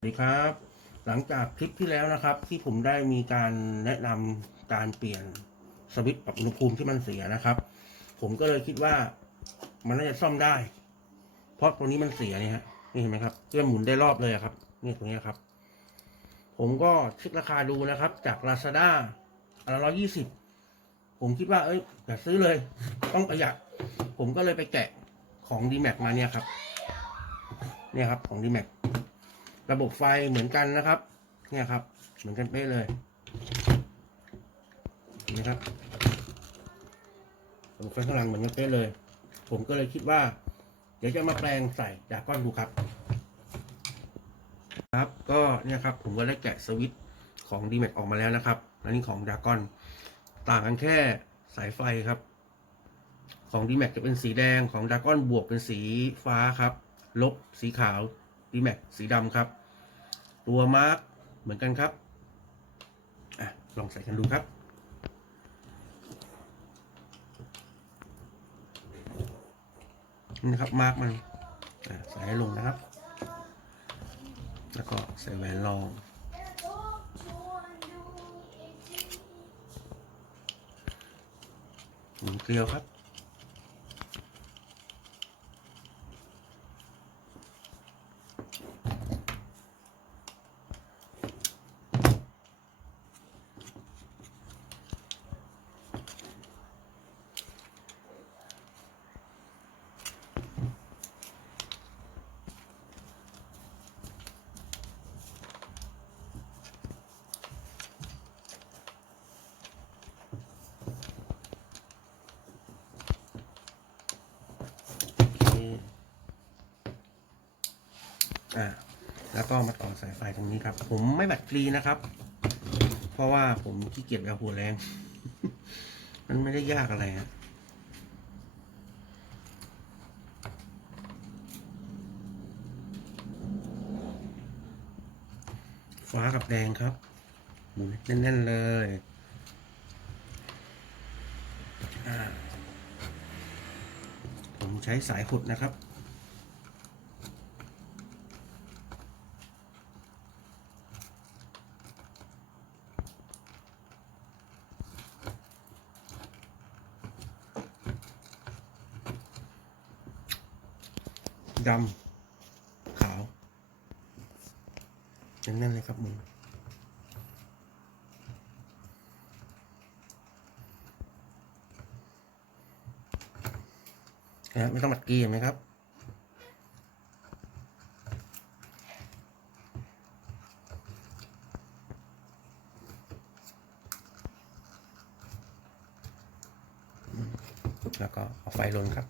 สวัสดีครับ หลังจากคลิปที่แล้วนะครับ ที่ผมได้มีการแนะนำการเปลี่ยนสวิตช์ปรับอุณหภูมิที่มันเสียนะครับ ผมก็เลยคิดว่ามันน่าจะซ่อมได้ เพราะตัวนี้มันเสียเนี่ยฮะนี่เห็นไหมครับเครื่องหมุนได้รอบเลยครับนี่ตรงนี้ครับ ผมก็เช็คราคาดูนะครับ จาก Lazada อันละร้อยยี่สิบผมคิดว่าเอ้ยอย่าซื้อเลย ต้องประหยัดผมก็เลยไปแกะของ d m a x มาเนี่ยครับ เนี่ยครับของ d m a x ระบบไฟเหมือนกันนะครับ เนี่ยครับ เหมือนกันเป๊ะเลยเห็นไหมครับระบบไฟข้างหลังเหมือนกันเป๊ะเลย ผมก็เลยคิดว่า เดี๋ยวจะมาแปลงใส่ดาก้อนดูครับ ครับก็เนี่ยครับ ผมก็ได้แกะสวิตช์ของ d m a x ออกมาแล้วนะครับ อันนี้ของดาก้อนต่างกันแค่สายไฟครับ ของ d m a x จะเป็นสีแดงของดาก้อนบวกเป็นสีฟ้าครับ ลบสีขาว d m a x สีดำครับ ตัวมาร์กเหมือนกันครับอะลองใส่กันดูครับ นี่นะครับมาร์กมันใส่ให้ลงนะครับ แล้วก็ใส่แหวนรองหมุนเกลียวครับ นี่อ่า แล้วก็มาต่อสายไฟตรงนี้ครับ ผมไม่แบตฟรีนะครับ เพราะว่าผมขี้เกียจเอาหัวแรง มันไม่ได้ยากอะไรฮะฟ้ากับแดงครับหมุนแน่นๆเลยผมใช้สายขุดนะครับ ดำขาวแน่นๆเลยครับมึงนะไม่ต้องมัดกีเห็นไหมครับ แล้วก็เอาไฟลนครับ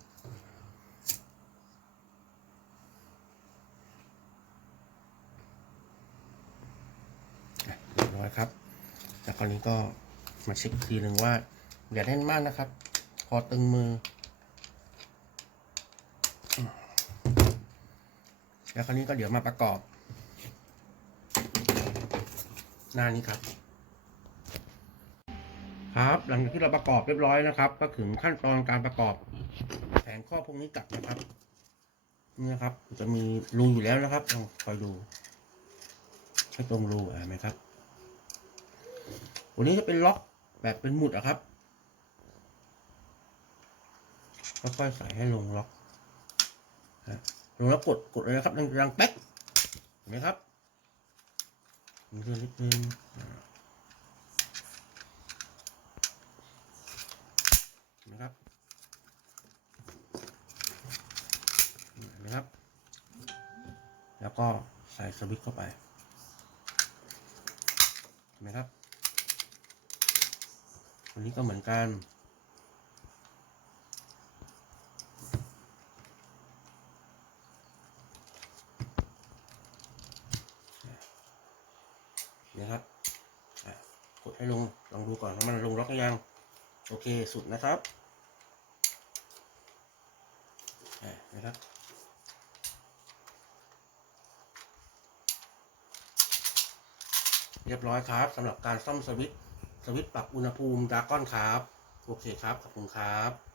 อะ ครับ แล้วคราวนี้ก็มาเช็คทีหนึ่งว่าอย่าแน่นมากนะครับ พอตึงมือ แล้วคราวนี้ก็เดี๋ยวมาประกอบ หน้านี้ครับครับหลังจากที่เราประกอบเรียบร้อยนะครับ ก็ถึงขั้นตอนการประกอบแผงข้อพวกนี้กลับนะครับนี่นะครับ จะมีรูอยู่แล้วนะครับลองคอยดูให้ตรงรูเห็นไหมครับ วันนี้จะเป็นล็อกแบบเป็นหมุดอะครับค่อยๆใส่ให้ลงล็อกลงแล้วกดกดเลยนะครับดังๆแป๊กเห็นไหมครับนิดนึงนิดนึงนไหมครับนไหมครับ แล้วก็ใส่สวิตช์เข้าไปเห็นไหมครับันนี้ก็เหมือนกัน นะครับอะกดให้ลง ลองดูก่อนว่ามันลงล็อกหรือยัง โอเค สุดนะครับนะครับเรียบร้อยครับสำหรับการซ่อมสวิตช์ วิตช์ปรับอุณหภูมิดากอนครับ โอเคครับ ขอบคุณครับ